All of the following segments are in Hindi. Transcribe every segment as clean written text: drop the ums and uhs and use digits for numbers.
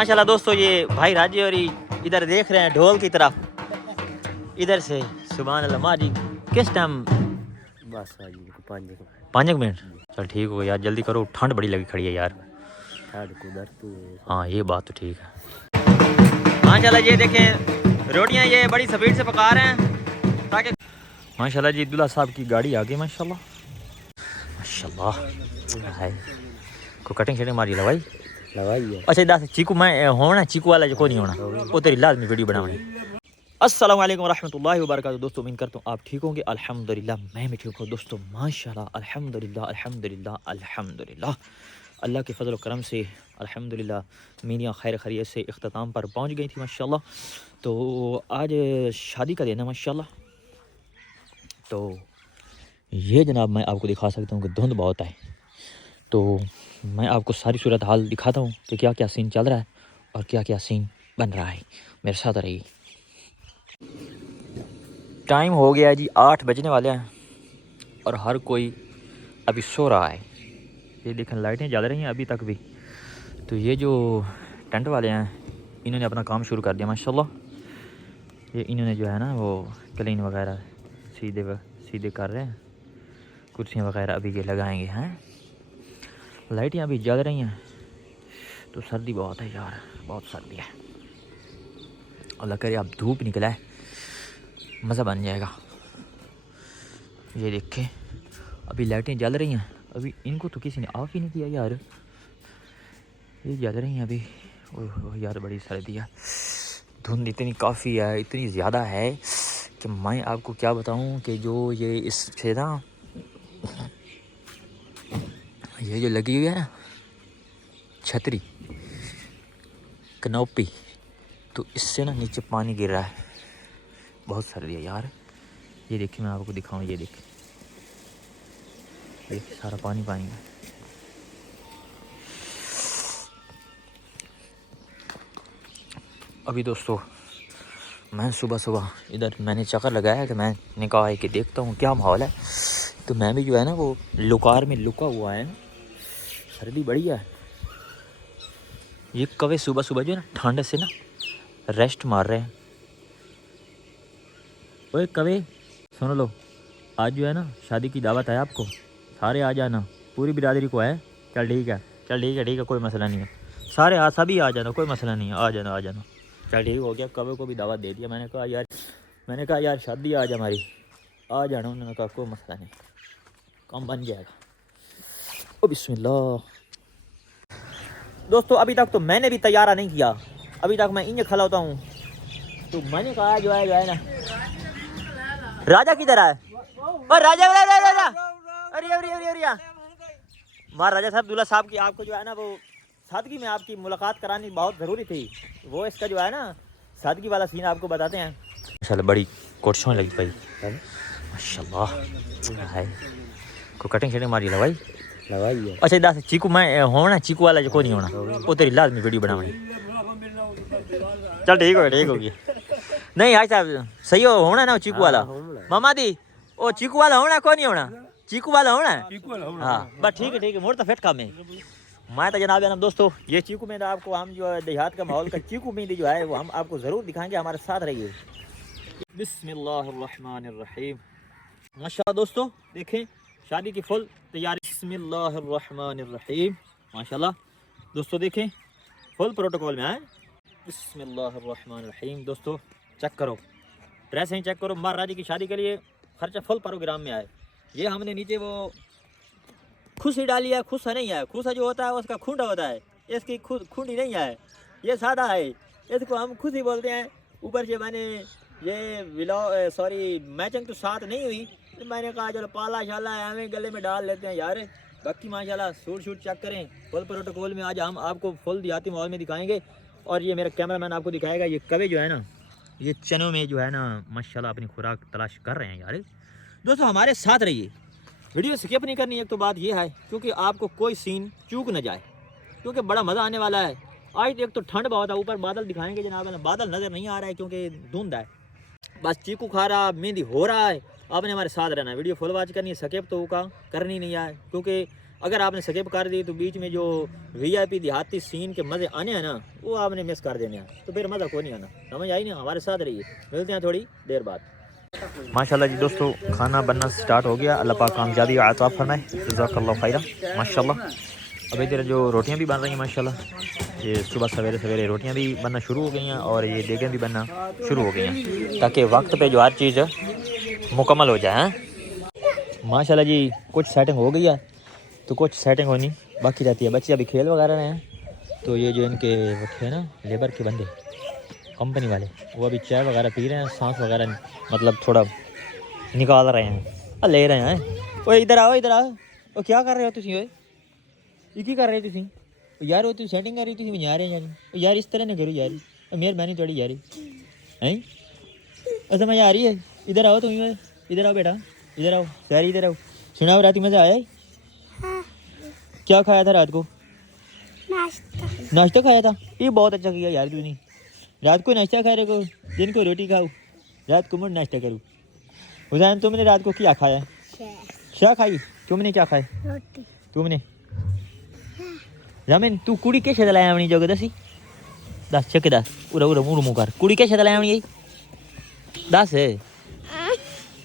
माशाल्लाह दोस्तों, ये भाई राजी और इधर देख रहे हैं ढोल की तरफ, इधर से सुभान अल्लाह। माँ जी किस टाइम? बस आ जी 5 मिनट। चल ठीक हो यार, जल्दी करो, ठंड बड़ी लगी खड़ी है यार। ठंड कुदर तू। हाँ ये बात तो ठीक है। माशाल्लाह ये देखें रोटियाँ ये बड़ी स्पीड से पका रहे हैं ताकि माशाल्लाह जी दूल्हा साहब की गाड़ी आ गई। माशाल्लाह माशाल्लाह है को कटिंग शटिंग मारी ला भाई लगाई है। अच्छा दस चीकू मैं होना चीकू वाला जो कोई नहीं होना वो तेरी लाजमी वीडियो बनानी। अस्सलाम वालेकुम रहमतुल्लाहि व बरकातहू। दोस्तों उम्मीद करता हूँ आप ठीक होंगे। अल्हम्दुलिल्लाह मैं भी ठीक हूँ दोस्तों माशाल्लाह। अल्हम्दुलिल्लाह अल्हम्दुलिल्लाह अल्हम्दुलिल्लाह अल्लाह के फजल करम से अल्हम्दुलिल्लाह मीनियाँ खैर खैरियत से इख्तिताम पर पहुँच गई थी माशाल्लाह। तो आज शादी का दिन है माशाल्लाह। तो ये जनाब मैं आपको दिखा सकता हूँ कि धुंध बहुत है, तो मैं आपको सारी सूरत हाल दिखाता हूँ कि क्या क्या सीन चल रहा है और क्या क्या सीन बन रहा है। मेरे साथ रहिए। टाइम हो गया है जी 8 बजने वाले हैं और हर कोई अभी सो रहा है। ये देखें लाइटें जल रही हैं अभी तक भी। तो ये जो टेंट वाले हैं इन्होंने अपना काम शुरू कर दिया माशाल्लाह। ये इन्होंने जो है ना वो क्लीन वगैरह सीधे कर रहे हैं। कुर्सियाँ वगैरह अभी ये लगाएंगे हैं। लाइटें अभी जल रही हैं। तो सर्दी बहुत है यार, बहुत सर्दी है। अल्लाह करे अब धूप निकला है मज़ा बन जाएगा। ये देखें अभी लाइटें जल रही हैं, अभी इनको तो किसी ने ऑफ ही नहीं किया यार। ये जल रही हैं अभी। ओह यार बड़ी सर्दी है, धुंध इतनी काफ़ी है, इतनी ज़्यादा है कि मैं आपको क्या बताऊं कि जो ये इससे ना ये जो लगी हुई है ना छतरी कनोपी, तो इससे ना नीचे पानी गिर रहा है। बहुत सर्दी है यार। ये देखिए मैं आपको दिखाऊं, ये देखिए सारा पानी पानी है। अभी दोस्तों मैं सुबह इधर मैंने चक्कर लगाया कि मैंने कहा है कि देखता हूँ क्या माहौल है। तो मैं भी जो है ना वो लुकार में लुका हुआ है। सर्दी बड़ी है। ये कवे सुबह जो है ना ठंड से ना रेस्ट मार रहे हैं। ओए कवे सुन लो, आज जो है ना शादी की दावत है आपको, सारे आ जाना, पूरी बिरादरी को है। चल ठीक है कोई मसला नहीं है। सारे सभी आ जाना, कोई मसला नहीं है, आ जाना। चल ठीक हो गया। कवे को भी दावत दे दिया। मैंने कहा यार शादी आज हमारी, आ जाना। उन्होंने कहा कोई मसला नहीं, काम बन जाएगा। ओ बिस्मिल्लाह। दोस्तों अभी तक तो मैंने भी तैयारा नहीं किया, अभी तक मैं इंज खड़ा होता हूँ। तो मैंने कहा जो है ना राजा किधर है? और राजा अरे महाराजा साहब दूल्हा साहब की आपको जो है ना वो सादगी में आपकी मुलाकात करानी बहुत ज़रूरी थी। वो इसका जो है ना सादगी वाला सीन आपको बताते हैं। माशाल्लाह बड़ी कोशिशों लगी भाई माशाल्लाह है को कटिंग शटिंग मारी ला भाई लगाई है। अच्छा दस चीकू मैं होना चीकू वाला जो कोई नहीं होना वो तेरी लाजमी वीडियो बनानी। चल ठीक हो गया। नहीं आज साहब सही होना ना चीकू वाला मामा दी ओ चीकू वाला होना कौन नहीं होना चीकू वाला होना। हाँ बस ठीक है मोड़ तो फिट काम है। मैं तो जनाब दोस्तों ये चीकू में आपको हम जो है देहात का माहौल का चीकू मेहंदी जो है वो हम आपको ज़रूर दिखाएंगे। हमारे साथ रहिए। बिस्मिल्लाहिर्रहमानिर्रहीम। माशाल्लाह दोस्तों देखें शादी की फुल तैयारी। बिस्मिल्लाहिर्रहमानिर्रहीम माशाल्लाह दोस्तों देखें फुल प्रोटोकॉल में आए। बिस्मिल्लाहिर्रहमानिर्रहीम दोस्तों चेक करो, ड्रेस ही चेक करो। महाराजा की शादी के लिए खर्चा फुल प्रोग्राम में आए। ये हमने नीचे वो खुशी डाली है। खुशा नहीं है, खुशा जो होता है उसका खूंडा होता है, इसकी खूंडी नहीं है, ये सादा है, इसको हम खुशी बोलते हैं। ऊपर से मैंने ये मैचिंग तो साथ नहीं हुई, तो मैंने कहा चलो पाला शाला है हमें गले में डाल लेते हैं यार। बाकी माशाल्लाह शूट चेक करें फुल प्रोटोकॉल में। आज हम आपको फुल देहाती माहौल में दिखाएंगे और ये मेरा कैमरामैन आपको दिखाएगा। ये कवे जो है ना ये चनों में जो है ना माशाल्लाह अपनी खुराक तलाश कर रहे हैं यार। दोस्तों हमारे साथ रहिए, वीडियो स्किप नहीं करनी। एक तो बात ये है क्योंकि आपको कोई सीन चूक न जाए, क्योंकि बड़ा मज़ा आने वाला है। आज एक तो ठंड बहुत है, ऊपर बादल दिखाएंगे जनाब, बादल नज़र नहीं आ रहा है क्योंकि धुंध है। बस चीकू खा रहा, मेहंदी हो रहा है। आपने हमारे साथ रहना है, वीडियो फुल वॉच करनी है। स्किप तो का करनी नहीं है क्योंकि अगर आपने स्किप कर दी तो बीच में जो वीआईपी देहाती सीन के मज़े आने हैं ना वो आपने मिस कर देने हैं, तो फिर मज़ा कोई नहीं आना। समझ आई ना? हमारे साथ रहिए, मिलते हैं थोड़ी देर बाद। माशाल्लाह जी दोस्तों, खाना बनना स्टार्ट हो गया। अल्लाह पाक कामयाबी आता फरमाए, जज़ाकल्लाह खैरा। माशाल्लाह अब इधर जो रोटियां भी बन रही हैं माशाल्लाह, ये सुबह सवेरे सवेरे रोटियां भी बनना शुरू हो गई हैं और ये देगें भी बनना शुरू हो गई हैं, ताकि वक्त पे जो हर चीज़ मुकम्मल हो जाए। माशाल्लाह जी कुछ सेटिंग हो गई है तो कुछ सेटिंग होनी बाकी रहती है। बच्चे अभी खेल वगैरह रहे हैं, तो ये जो इनके रखे हैं ना लेबर के बंदे कंपनी वाले, वो अभी चाय वगैरह पी रहे हैं, सांस वगैरह मतलब थोड़ा निकाल रहे हैं, ले रहे हैं। वो इधर आओ, इधर आओ। वो क्या कर रहे हो तुम? ये की कर रहे हो तुम यार? वो तू सेटिंग कर रही थी मैं यार यार इस तरह नहीं करो यार, मेहरबानी थोड़ी यार हैं। अच्छा मज़ा आ रही है? इधर आओ तुम, इधर आओ बेटा, इधर आओ सारी, इधर आओ। सुनाओ रात मज़ा आया? हाँ। क्या खाया था रात को? नाश्ता खाया था। ये बहुत अच्छा किया यार तूने, रात को नाश्ता खा रहे को, दिन को रोटी खाओ, रात को मुझे नाश्ता करूँ। हुसैन तुमने रात को क्या खाया? क्या खाई? तुमने क्या खाया? रोटी। तुमने जमीन तू कुड़ी कैसे दलाया अपनी जगह दसी दस चक दस उरा उरा मुड़ मुँह कर, कुड़ी कैसे दलाया अपनी दस है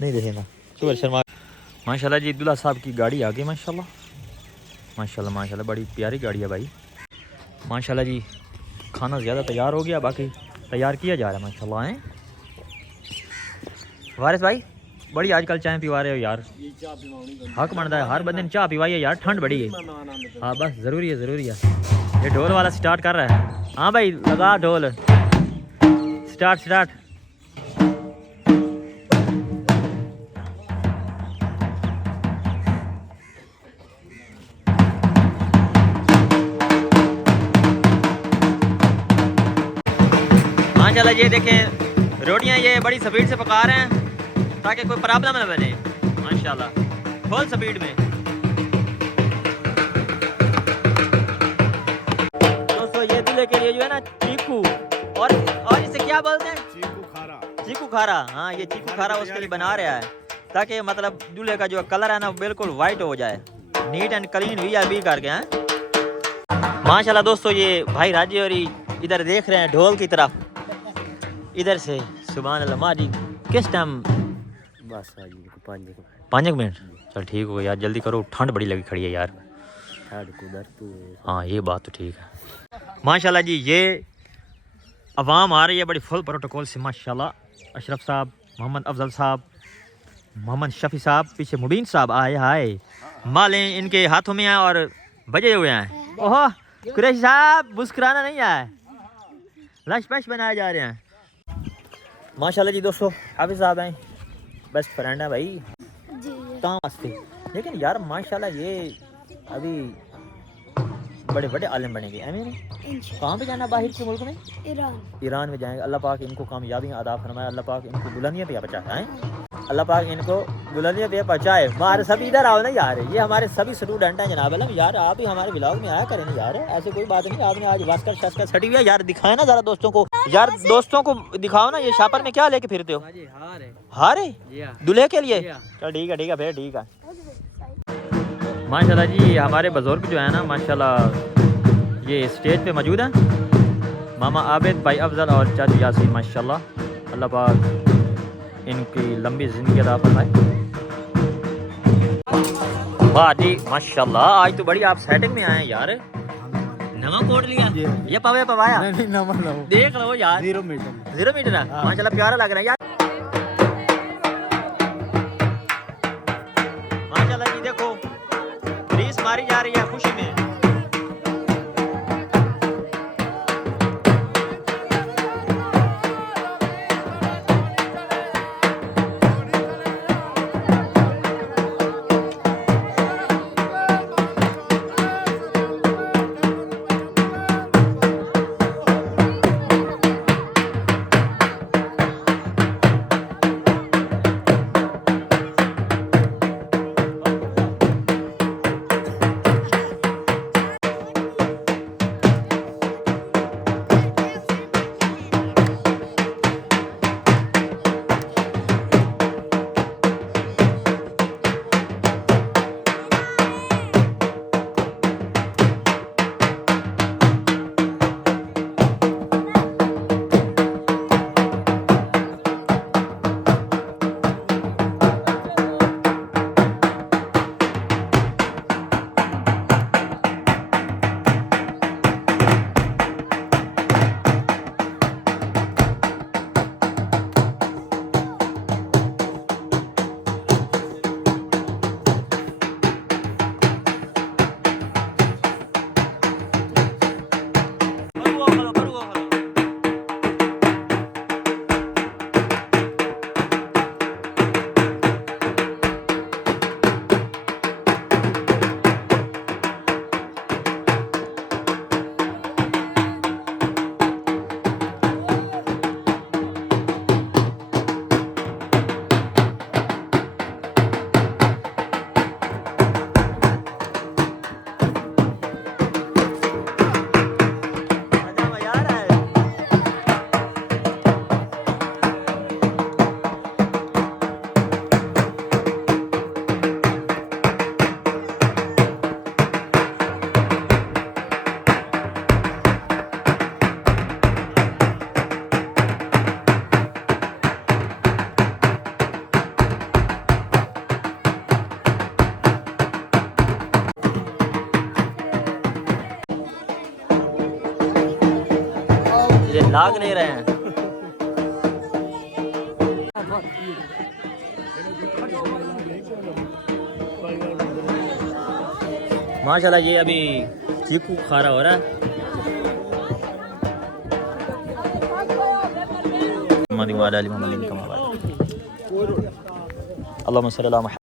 नहीं देखेगा शुगर शर्मा। माशाल्लाह जी अब्दुल्ला साहब की गाड़ी आ गई। माशाल्लाह माशाल्लाह माशाल्लाह बड़ी प्यारी गाड़ी है भाई। माशाल्लाह जी खाना ज़्यादा तैयार हो गया, बाकी तैयार किया जा रहा है माशाल्लाह है। वारिस भाई बड़ी आजकल चाय पिवा रहे हो यार, हक बनता है हर बंदे ने चाय पिवाई है यार, ठंड बड़ी है। हाँ बस ज़रूरी है, ज़रूरी है। ये ढोल वाला स्टार्ट कर रहा है। हाँ भाई लगा ढोल, स्टार्ट स्टार्ट। माशाल्लाह ये देखें रोटियां ये बड़ी स्पीड से पका रहे हैं ताकि कोई प्रॉब्लम ना बने। माशाल्लाह फुल स्पीड में। दोस्तों ये दूल्हे के लिए जो है ना चीकू और इसे क्या बोलते हैं? चीकू खारा। चीकू खारा, हाँ ये चीकू खारा उसके लिए बना रहा है ताकि मतलब दूल्हे का जो कलर है ना बिल्कुल वाइट हो जाए, नीट एंड क्लीन वी करके हैं। माशाल्लाह दोस्तों ये भाई राजी और इधर देख रहे हैं ढोल की तरफ, इधर से सुभान अल्लाह। मारी किस टाइम? बस आ जी 5 मिनट। चल ठीक हो गया यार, जल्दी करो, ठंड बड़ी लगी खड़ी है यार। ठंड को डरतू है। हाँ ये बात तो ठीक है। माशाल्लाह जी ये अवाम आ रही है बड़ी फुल प्रोटोकॉल से माशाल्लाह। अशरफ साहब, मोहम्मद अफजल साहब, मोहम्मद शफी साहब, पीछे मुबीन साहब आए हाय, मालें इनके हाथों में हैं और बजे हुए हैं। ओहो कुरैशी साहब मुस्कुराना नहीं है, लश पश बनाए जा रहे हैं। माशाल्लाह जी दोस्तों हाफिज साहब हैं, बेस्ट फ्रेंड है भाई कहाँ वास्ते। लेकिन यार माशाल्लाह ये अभी बड़े बड़े आलिम बनेंगे। कहाँ पे जाना? बाहर के मुल्क में, ईरान में जाएंगे। अल्लाह पाक इनको कामयाबी अदा फरमाए, अल्लाह पाक इनको बुलंदियों पे पहुंचाए, अल्लाह पाक इनको बुलंदियों पे पहुंचाए। हमारे सभी इधर आओ ना यार, ये हमारे सभी स्टूडेंट हैं जनाब आलम यार, आप भी हमारे ब्लॉग में आया करें ना यार, ऐसे कोई बात नहीं। आपने आज वास्कर शस्कर छटी हुई है यार, दिखाए ना जरा दोस्तों को यार, दोस्तों को दिखाओ ना। ये शापर में क्या लेके फिरते हो? हार है दूल्हे के लिए? चल ठीक है फिर ठीक है। माशाल्लाह जी हमारे बुजुर्ग जो है ना माशाल्लाह ये स्टेज पे मौजूद हैं, मामा आबिद, भाई अफजल और चाचू यासीन। माशाल्लाह अल्लाह पाक इनकी लंबी ज़िंदगी अता फरमाए। वाह जी माशाल्लाह आज तो बड़ी आप सेटिंग में आए यार। नवा कोट लिया ये पवाया? नहीं नवा देख लो यार, 0 मीटर है माशाल्लाह, प्यारा लग रहा है यार। माशाल्लाह जी देखो रीस मारी जा रही है खुशी में। भाग ले रहे हैं। माशाल्लाह ये अभी चीकू खा रहा हो रहा है। अल्लाहुम्मा सल्ली अला मुहम्मद।